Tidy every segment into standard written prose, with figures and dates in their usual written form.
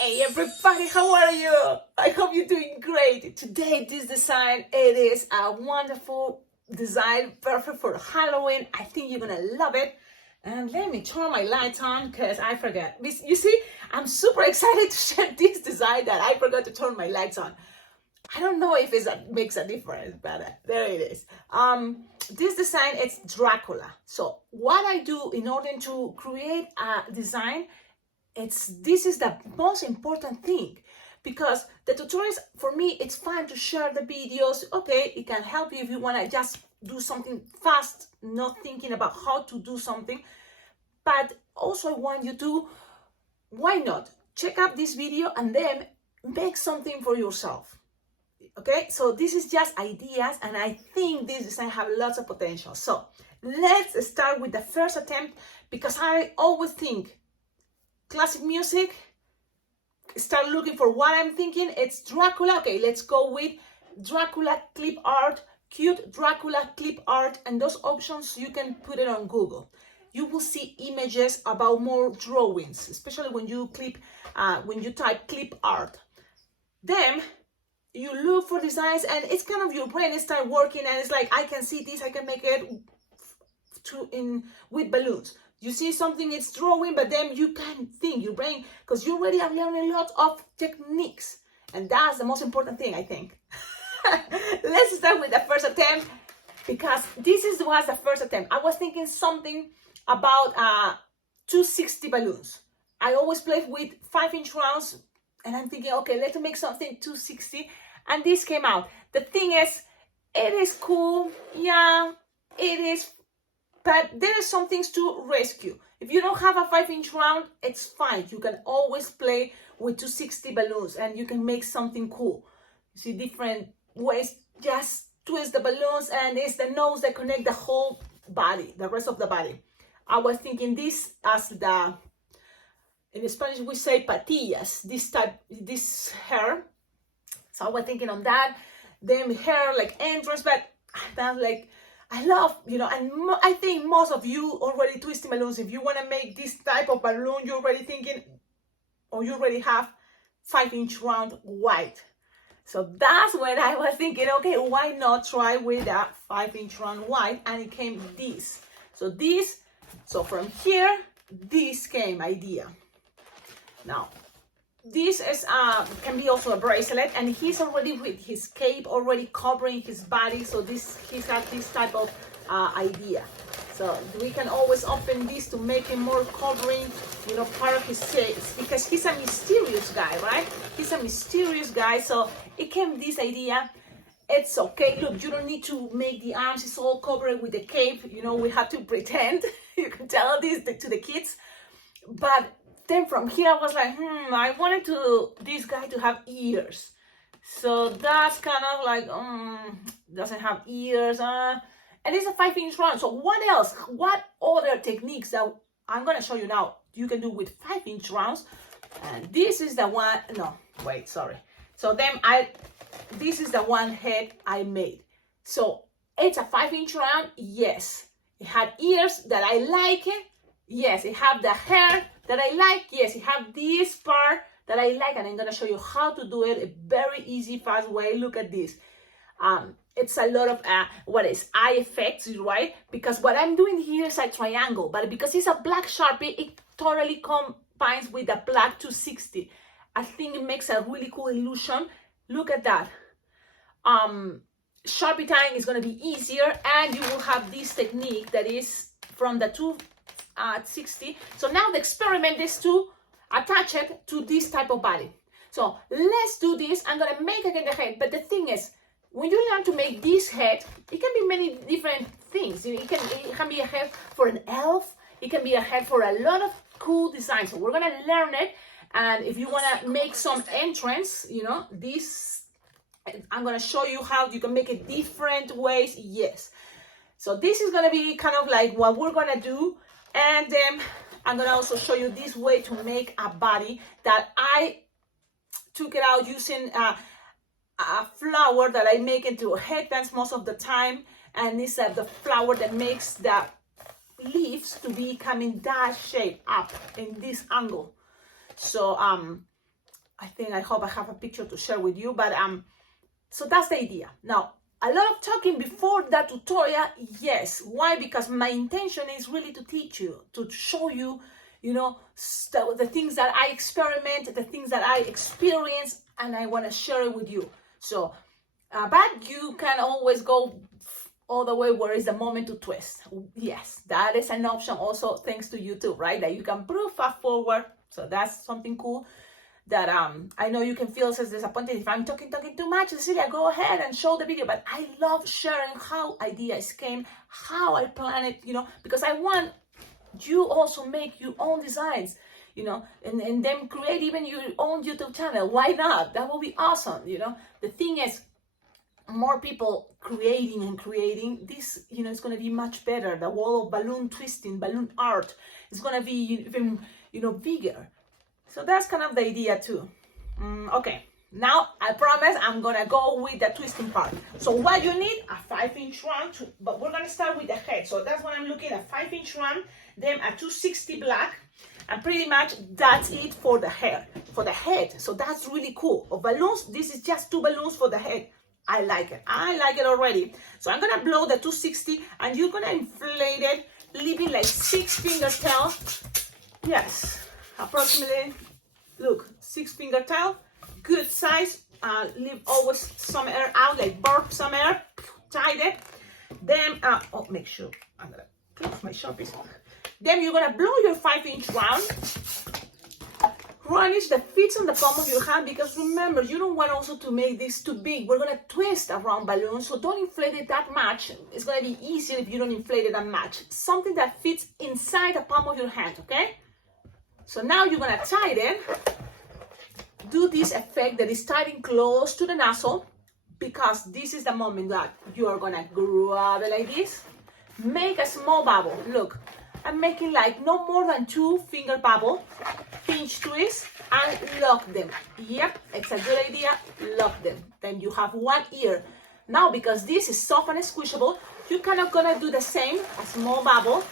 Hey everybody, how are you? I hope you're doing great. Today this design, it is a wonderful design, perfect for Halloween. I think you're gonna love it. And let me turn my lights on because I forgot. You see, I'm super excited to share this design that I forgot to turn my lights on. I don't know if it makes a difference, but there it is. This design is Dracula. So what I do in order to create a design, this is the most important thing, because the tutorials, for me, it's fun to share the videos. Okay, it can help you if you want to just do something fast, not thinking about how to do something. But also I want you to, why not, check out this video and then make something for yourself. Okay, so this is just ideas, and I think this design have lots of potential. So let's start with the first attempt, because I always think classic music, start looking for what I'm thinking. It's Dracula. Okay, let's go with Dracula clip art, cute Dracula clip art, and those options you can put it on Google. You will see images about more drawings, especially when you type clip art. Then you look for designs, and it's kind of your brain start working, and it's like, I can see this, I can make it with balloons. You see something, it's drawing, but then you can think, your brain, because you already have learned a lot of techniques, and that's the most important thing, I think. Let's start with the first attempt, because was the first attempt. I was thinking something about 260 balloons. I always play with 5-inch rounds, and I'm thinking, okay, let's make something 260, and this came out. The thing is, it is cool, yeah, it is, but there are some things to rescue. If you don't have a 5-inch round, it's fine. You can always play with 260 balloons, and you can make something cool. You see different ways, just twist the balloons, and it's the nose that connect the whole body, the rest of the body. I was thinking this as in Spanish we say patillas, this hair. So I was thinking on that, then hair like entrance, but that's like, I love, and I think most of you already twisting balloons. If you want to make this type of balloon, you're already thinking, or you already have 5-inch round white. So that's when I was thinking, okay, why not try with a 5-inch round white? And it came this. So from here, this came idea. Now, this is can be also a bracelet, and he's already with his cape already covering his body, so he's got this type of idea. So we can always open this to make him more covering, part of his face, because he's a mysterious guy, right? He's a mysterious guy, so it came this idea. It's okay. Look, you don't need to make the arms. It's all covered with the cape. We have to pretend. You can tell this to the kids, but then from here I was like, I wanted this guy to have ears. So that's kind of like, doesn't have ears. And it's a 5-inch round. So what else? What other techniques that I'm going to show you now you can do with 5-inch rounds? And this is the one, no, wait, sorry. So then this is the one head I made. So it's a 5-inch round, yes. It had ears that I like it. Yes, it have the hair that I like. Yes, it have this part that I like, and I'm gonna show you how to do it a very easy, fast way. Look at this. It's a lot of eye effects, right? Because what I'm doing here is a triangle, but because it's a black Sharpie, it totally combines with the black 260. I think it makes a really cool illusion. Look at that. Sharpie tying is gonna be easier, and you will have this technique that is from the 260. So now the experiment is to attach it to this type of body. So let's do this. I'm gonna make again the head, but the thing is, when you learn to make this head, it can be many different things. It can be a head for an elf. It can be a head for a lot of cool designs. So we're gonna learn it, and if you wanna make some entrance, this, I'm gonna show you how you can make it different ways. Yes. So this is gonna be kind of like what we're gonna do. And then I'm gonna also show you this way to make a body that I took it out using a flower that I make into headbands most of the time, and it's the flower that makes the leaves to be coming that shape up in this angle. So I hope I have a picture to share with you, but so that's the idea. Now, a lot of talking before that tutorial, yes. Why? Because my intention is really to teach you, to show you, you know, the things that I experiment, the things that I experience, and I want to share it with you. So, but you can always go all the way where is the moment to twist. Yes, that is an option also thanks to YouTube, right? That you can prove fast forward. So that's something cool that I know you can feel as disappointed if I'm talking too much. Cecilia, go ahead and show the video. But I love sharing how ideas came, how I plan it, you know, because I want you also make your own designs, you know, and then create even your own YouTube channel. Why not? That will be awesome, you know. The thing is, more people creating this, you know, it's going to be much better. The wall of balloon twisting, balloon art is going to be even, you know, bigger. So that's kind of the idea too. Okay, now I promise I'm gonna go with the twisting part. So what you need, a 5-inch round, but we're gonna start with the head. So that's what I'm looking at, 5-inch round, then a 260 black, and pretty much that's it for the hair, for the head. So that's really cool. Of balloons, this is just 2 balloons for the head. I like it already. So I'm gonna blow the 260 and you're gonna inflate it, leaving like 6 finger tail. Yes, approximately, look, 6 finger tail, good size. Leave always some air out, like burp some air, tied it. Then, make sure I'm gonna close my Sharpies. Then you're gonna blow your 5-inch round. Round that fits on the palm of your hand, because remember, you don't want also to make this too big. We're gonna twist around balloons, so don't inflate it that much. It's gonna be easier if you don't inflate it that much. Something that fits inside the palm of your hand, okay? So now you're gonna tie it. Do this effect that is tighting close to the nozzle, because this is the moment that you are gonna grab it like this. Make a small bubble. Look, I'm making like no more than 2 finger bubble. Pinch twist and lock them. Yep, it's a good idea. Lock them. Then you have 1 ear. Now, because this is soft and squishable, you're kind of gonna do the same, a small bubble,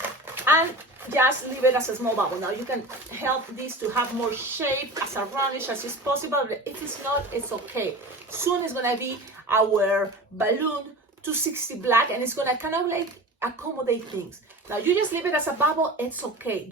and just leave it as a small bubble. Now you can help this to have more shape, as a roundish as is possible. If it's not, it's okay. Soon it's gonna be our balloon 260 black, and it's gonna kind of like accommodate things. Now you just leave it as a bubble, it's okay.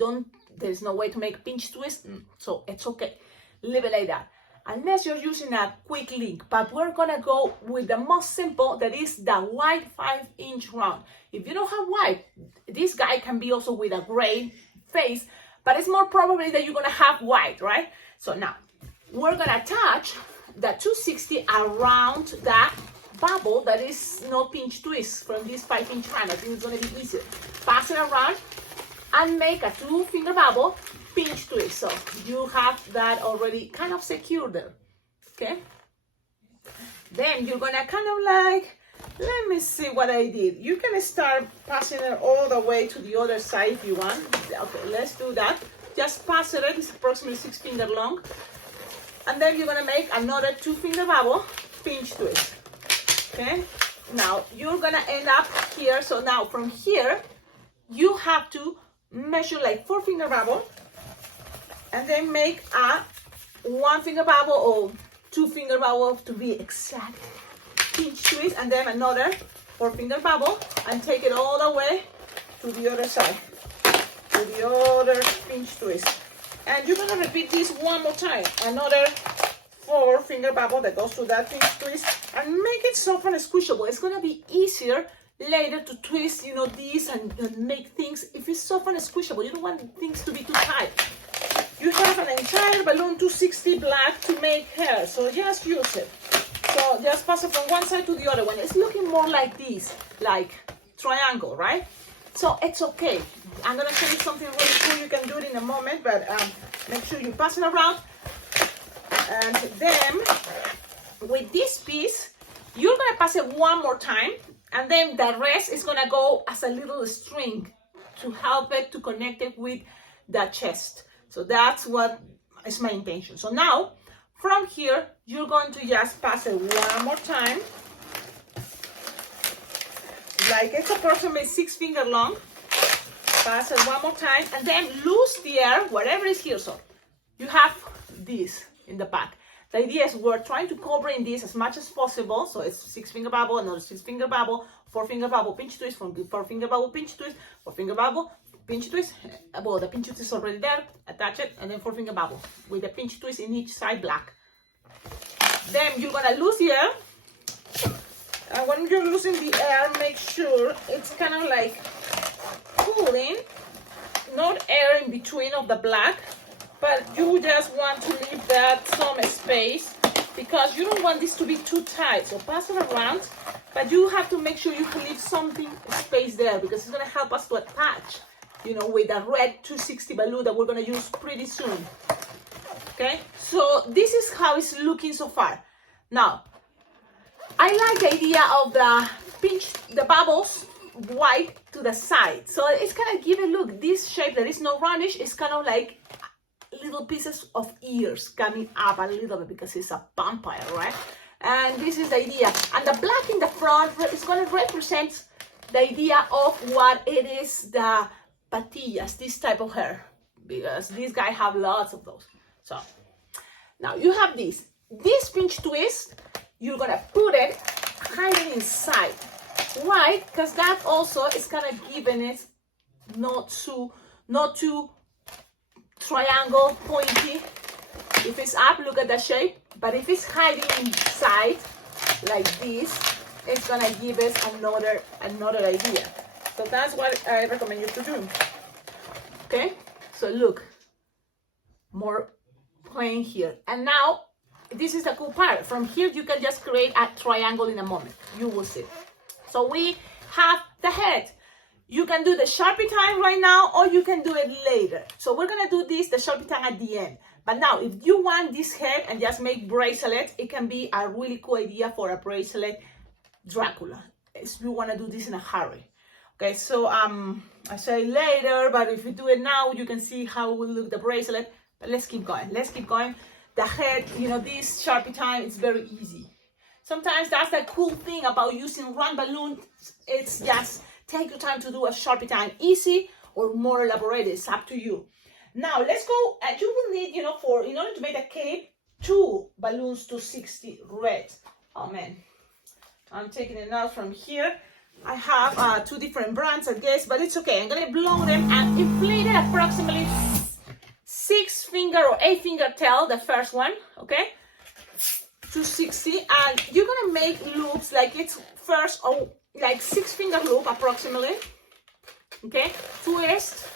There's no way to make pinch twist, so it's okay. Leave it like that. Unless you're using a quick link, but we're gonna go with the most simple, that is the white 5-inch round. If you don't have white, this guy can be also with a gray face, but it's more probably that you're gonna have white, right? So now, we're gonna attach the 260 around that bubble that is no pinch twist from this 5-inch round. I think it's gonna be easier. Pass it around and make a 2-finger bubble, pinch twist. So you have that already kind of secure there, okay? Then you're gonna kind of like, let me see what I did. You can start passing it all the way to the other side if you want. Okay, let's do that. Just pass it, it's approximately 6 finger long. And then you're gonna make another 2-finger bubble, pinch twist, okay? Now you're gonna end up here. So now from here, you have to measure like 4-finger bubble, and then make a 1-finger bubble or 2-finger bubble to be exact, pinch twist, and then another 4-finger bubble, and take it all the way to the other side, to the other pinch twist. And you're gonna repeat this 1 more time, another 4-finger bubble that goes to that pinch twist, and make it soft and squishable. It's gonna be easier later to twist, you know, this and make things, if it's soft and squishable, you don't want things to be too tight. You have an entire balloon 260 black to make hair, so just use it. So just pass it from one side to the other one. It's looking more like this, like triangle, right? So it's okay. I'm gonna show you something really cool. You can do it in a moment, but make sure you pass it around. And then with this piece, you're gonna pass it 1 more time, and then the rest is gonna go as a little string to help it to connect it with the chest. So that's what is my intention. So now, from here, you're going to just pass it 1 more time. Like it's approximately 6 finger long. Pass it 1 more time, and then loose the air, wherever is here. So you have this in the back. The idea is we're trying to cover in this as much as possible. So it's 6-finger bubble, another 6-finger bubble, 4-finger bubble, pinch twist, 4-finger bubble, pinch twist, 4-finger bubble, pinch twist. Well, the pinch twist is already there, attach it, and then 4-finger bubble with the pinch twist in each side black. Then you're gonna lose the air. And when you're losing the air, make sure it's kind of like pulling, not air in between of the black, but you just want to leave that some space because you don't want this to be too tight. So pass it around, but you have to make sure you can leave something space there because it's gonna help us to attach, you know, with a red 260 balloon that we're gonna use pretty soon. Okay, so this is how it's looking so far. Now, I like the idea of the bubbles white to the side. So it's gonna give it, look, this shape that is not roundish is kind of like little pieces of ears coming up a little bit because it's a vampire, right? And this is the idea. And the black in the front is gonna represent the idea of what it is, the patillas, this type of hair, because these guys have lots of those. So now you have this pinch twist. You're gonna put it hiding inside. Why? Because that also is kind of giving it not too triangle pointy. If it's up, look at the shape. But if it's hiding inside like this, it's gonna give us another idea. So that's what I recommend you to do. Okay? So look, more plain here. And now this is the cool part. From here, you can just create a triangle in a moment. You will see. So we have the head. You can do the Sharpie time right now, or you can do it later. So we're gonna do this, the Sharpie time at the end. But now, if you want this head and just make bracelets, it can be a really cool idea for a bracelet Dracula. If you wanna do this in a hurry. Okay, so I say later, but if you do it now, you can see how it will look the bracelet. But let's keep going. The head, you know, this Sharpie time, it's very easy. Sometimes that's the cool thing about using round balloons. It's just take your time to do a Sharpie time, easy or more elaborated. It's up to you. Now let's go. You will need, you know, in order to make a cape, 2 balloons 260 red. Oh man, I'm taking it out from here. I have 2 different brands, I guess, but it's okay. I'm gonna blow them and inflate it approximately 6-finger or 8-finger tail, the first one, okay? 260, and you're gonna make loops like it's first, or like 6-finger loop approximately, okay? Twist,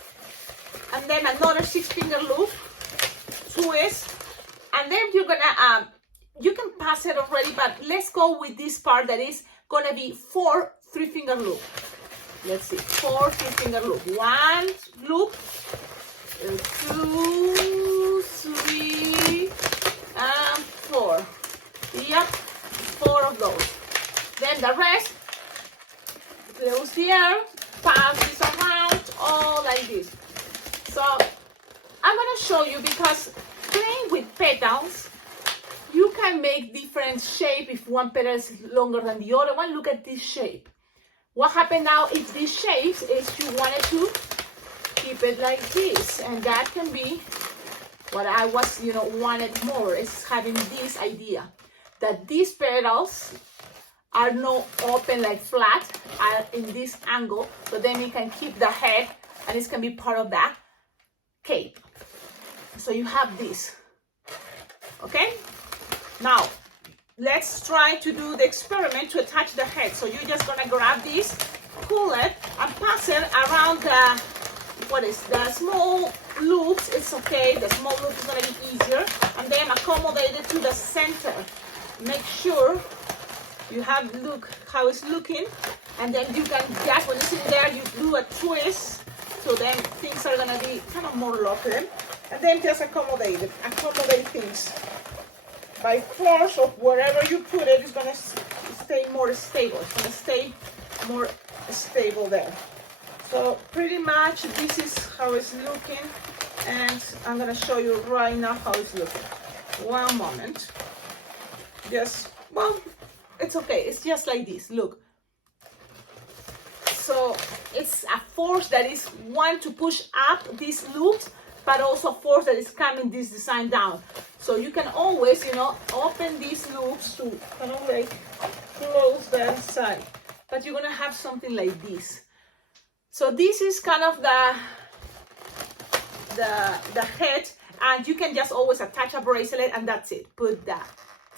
and then another 6-finger loop, twist, and then you're gonna, you can pass it already, but let's go with this part that is gonna be 4 3-finger loop. Let's see, 4 3-finger loop. 1 loop, 2, 3, and 4. Yep, 4 of those. Then the rest, close the air, pass this around, all like this. So I'm gonna show you, because playing with petals, you can make different shape. If one petal is longer than the other one, look at this shape. What happened now if this shape is you wanted to keep it like this, and that can be what I was, you know, wanted more, is having this idea that these petals are not open like flat, are in this angle, so then you can keep the head and it can be part of that cape. So you have this, okay? Now let's try to do the experiment to attach the head. So you're just gonna grab this, pull it, and pass it around the small loops. It's okay, the small loop is gonna be easier, and then accommodate it to the center. Make sure you have, look how it's looking, and then you can just, when it's in there, you do a twist, so then things are gonna be kind of more locked in, and then just accommodate things. By force of wherever you put it, it's gonna stay more stable. It's gonna stay more stable there. So pretty much this is how it's looking, and I'm gonna show you right now how it's looking. One moment. Just, well, it's okay. It's just like this. Look. So it's a force that is one to push up these loops, but also force that is coming this design down. So you can always, you know, open these loops to kind of like close the side. But you're gonna have something like this. So this is kind of the head, and you can just always attach a bracelet and that's it. Put the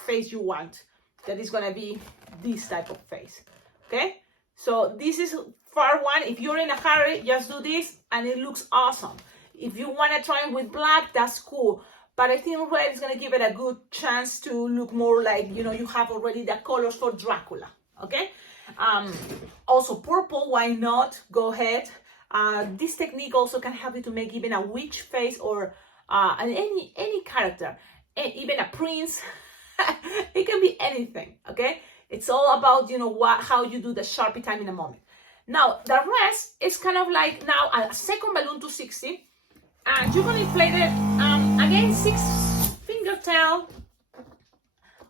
face you want. That is gonna be this type of face. Okay? So this is for one. If you're in a hurry, just do this and it looks awesome. If you want to try it with black, that's cool. But I think red is going to give it a good chance to look more like, you know, you have already the colors for Dracula. Okay? Also purple, why not? Go ahead. This technique also can help you to make even a witch face or any character, even a prince. It can be anything. Okay? It's all about, you know, how you do the Sharpie time in a moment. Now, the rest is kind of like now a second balloon to 60. And you're going to inflate it, again, 6-finger tail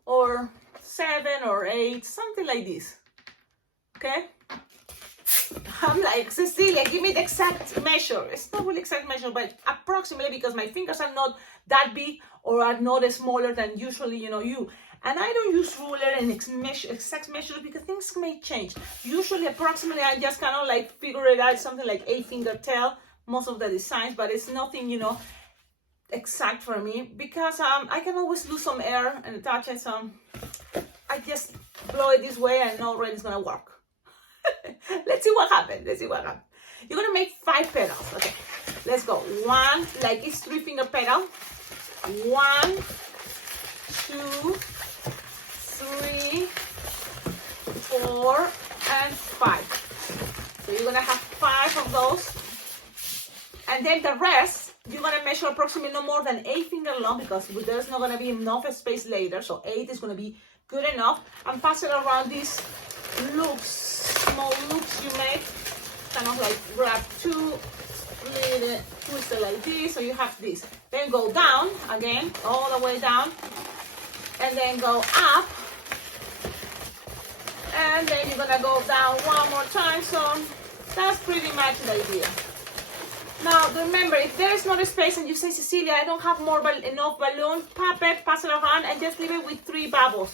or 7 or 8, something like this. Okay? I'm like, Cecilia, give me the exact measure. It's not really exact measure, but approximately, because my fingers are not that big or are not smaller than usually, you know, you. And I don't use ruler and exact measures because things may change. Usually, approximately, I just kind of like figure it out, something like 8-finger tail, most of the designs, but it's nothing, you know, exact for me because I can always lose some air and touch it. So I just blow it this way and know already it's going to work. Let's see what happens. Let's see what happens. You're going to make 5 petals. Okay, let's go. 1, like it's 3-finger petal. 1, 2, 3, 4, and 5. So you're going to have 5 of those. And then the rest, you're going to measure approximately no more than 8-finger long because there's not going to be enough space later. So 8 is going to be good enough. And pass it around these loops, small loops you make. Kind of like grab 2, split it, twist it like this. So you have this. Then go down again, all the way down. And then go up. And then you're going to go down one more time. So that's pretty much the idea. Now, remember, if there is not a space and you say, Cecilia, I don't have enough balloon, pop it, pass it around, and just leave it with 3 bubbles.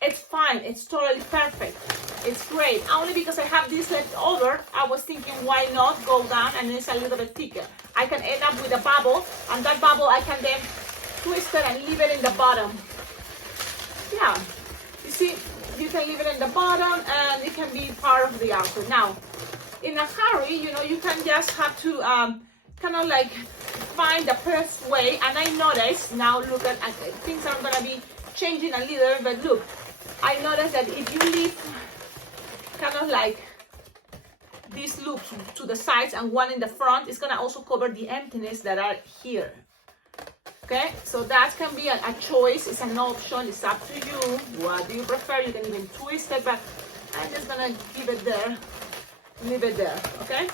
It's fine. It's totally perfect. It's great. Only because I have this left over, I was thinking, why not go down and it's a little bit thicker. I can end up with a bubble, and that bubble I can then twist it and leave it in the bottom. Yeah. You see, you can leave it in the bottom, and it can be part of the outfit. Now, in a hurry, you know, you can just have to kind of like find the perfect way. And I noticed now, look at things are going to be changing a little, but look, I noticed that if you leave kind of like these loops to the sides and one in the front, it's going to also cover the emptiness that are here. Okay, so that can be a choice. It's an option. It's up to you. What do you prefer? You can even twist it, but I'm just going to give it there. Leave it there. Okay,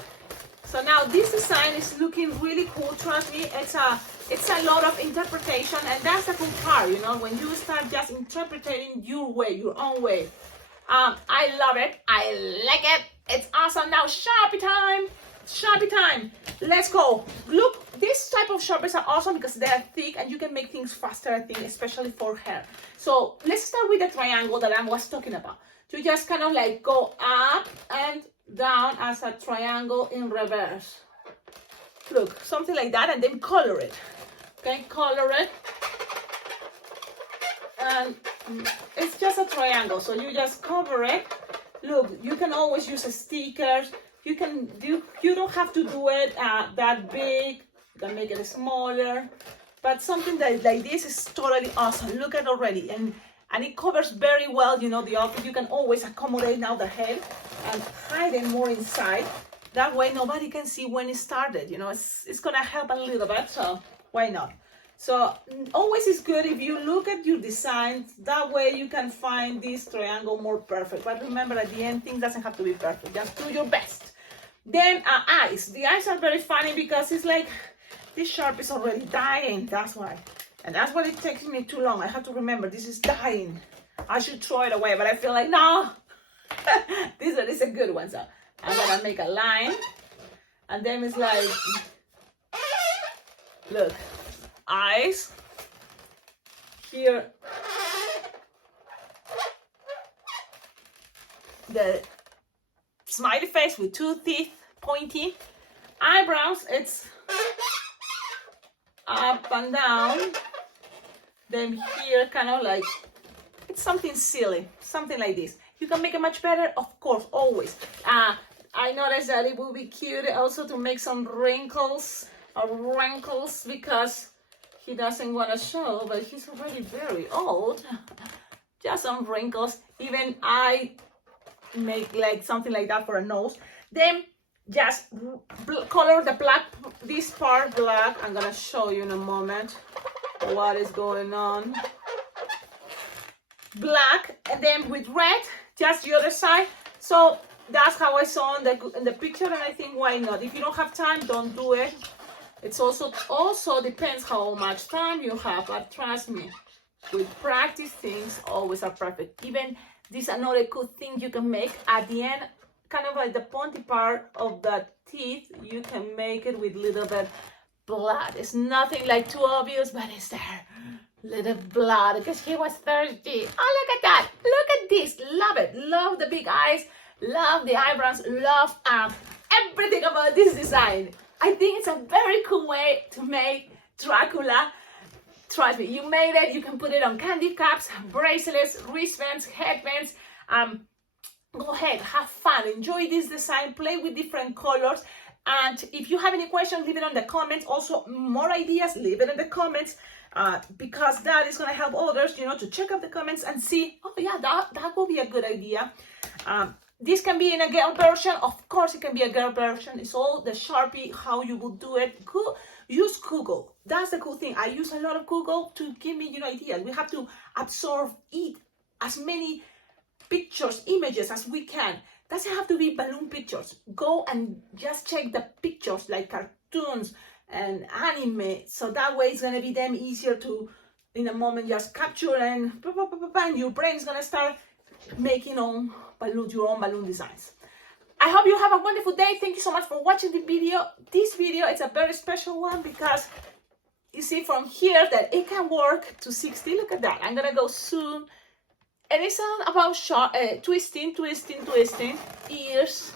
so now this design is looking really cool. Trust me, it's a lot of interpretation, and that's the cool part, you know, when you start just interpreting your way, your own way. I love it. I like it. It's awesome. Now Sharpie time. Sharpie time. Let's go. Look, this type of Sharpies are awesome because they are thick and you can make things faster, I think, especially for hair. So let's start with the triangle that I was talking about. You just kind of like go up and down as a triangle in reverse. Look, something like that, and then color it. Okay, color it. And it's just a triangle, so you just cover it. Look, you can always use stickers. You don't have to do it that big. You can make it smaller. But something that like this is totally awesome. Look at already, and it covers very well, you know, the outfit. You can always accommodate now the head and hide it more inside. That way nobody can see when it started, you know. It's gonna help a little bit, so why not? So always is good if you look at your designs. That way you can find this triangle more perfect. But remember, at the end, things doesn't have to be perfect. Just do your best. Then eyes. The eyes are very funny because it's like this Sharp is already dying. That's why. And that's why it takes me too long. I have to remember this is dying. I should throw it away, but I feel like, no. This one is a good one. So I'm gonna make a line. And then it's like, look, eyes. here the smiley face with 2 teeth, pointy. Eyebrows, it's up and down. Then here, kind of like, it's something silly, something like this. You can make it much better, of course, always. I noticed that it would be cute also to make some wrinkles because he doesn't want to show, but he's already very old. Just some wrinkles. Even I make like something like that for a nose. Then just color the black, this part black. I'm gonna show you in a moment what is going on. Black, and then with red, just the other side. So that's how I saw in the picture, and I think why not? If you don't have time, don't do it. It's also depends how much time you have, but trust me, with practice, things always are perfect. Even this another cool thing you can make at the end, kind of like the pointy part of the teeth, you can make it with little bit blood. It's nothing like too obvious, but it's there. Little blood because he was thirsty. Oh, look at that. Look at this. Love it. Love the big eyes. Love the eyebrows. Love everything about this design. I think it's a very cool way to make Dracula. Trust me, you made it. You can put it on candy caps, bracelets, wristbands, headbands. Go ahead, have fun. Enjoy this design. Play with different colors. And if you have any questions, leave it in the comments. Also, more ideas, leave it in the comments. Because that is going to help others, you know, to check out the comments and see, oh yeah, that will be a good idea. This can be in a girl version. Of course, it can be a girl version. It's all the Sharpie, how you will do it. Use Google. That's the cool thing. I use a lot of Google to give me, you know, ideas. We have to absorb as many pictures, images as we can. Doesn't have to be balloon pictures. Go and just check the pictures like cartoons and anime, so that way it's gonna be them easier to in a moment just capture, and your brain is gonna start making your own balloon designs. I hope you have a wonderful day. Thank you so much for watching the video. This video is a very special one because you see from here that it can work to 60. Look at that. I'm gonna go soon, and it's all about twisting ears.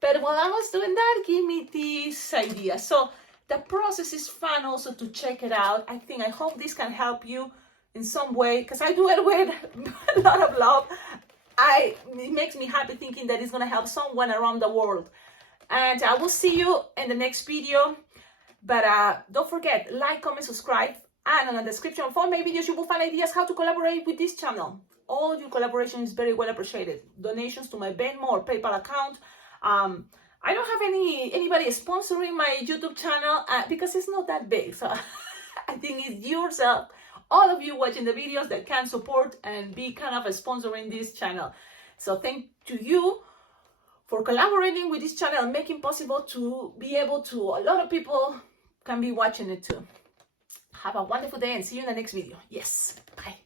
But while I was doing that, give me this idea. So the process is fun also to check it out. I hope this can help you in some way, because I do it with a lot of love. It makes me happy thinking that it's going to help someone around the world. And I will see you in the next video. But don't forget, like, comment, subscribe. And in the description for my videos, you will find ideas how to collaborate with this channel. All your collaboration is very well appreciated. Donations to my Venmo or PayPal account. I don't have anybody sponsoring my YouTube channel because it's not that big. So I think it's yourself, all of you watching the videos, that can support and be kind of sponsoring this channel. So thank to you for collaborating with this channel and making possible to be able to, a lot of people can be watching it too. Have a wonderful day and see you in the next video. Yes, bye.